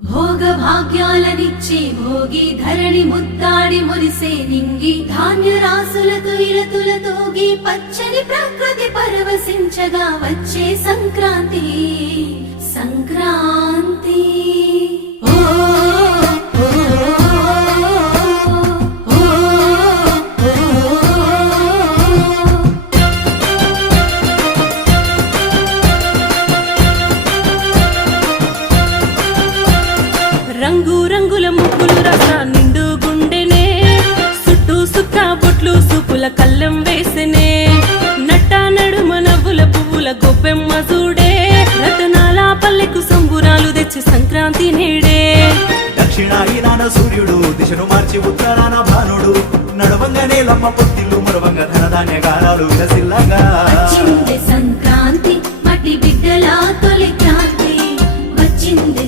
భోగ భాగ్యాలనిచ్చే భోగి ధరణి ముద్దాడి మురిసే నింగి ధాన్య రాసులతో ఇలతులతోగి పచ్చని ప్రకృతి పరవశించగా వచ్చే సంక్రాంతి సంక్రాంతి ఓ ఓ, ఓ, రంగు రంగుల ముగ్గులు రస నిండు గుండెనే చుట్టూ సుక్క బొట్లు సూపుల కళ్ళం వేసనే నట్ట నడుమ నవ్వుల పువ్వుల గొప్పెమ్మ చూడే రతనాల పల్లెకు సంబురాలు తెచ్చి సంక్రాంతి నేడే దక్షిణాయనాన సూర్యుడు దిశను మార్చి ఉత్తరాన భానుడు నడవంగానే లమ్మ పొత్తిల్లు మరవంగ ధనధాన్య గారాలు విలసిల్లగా వచ్చింది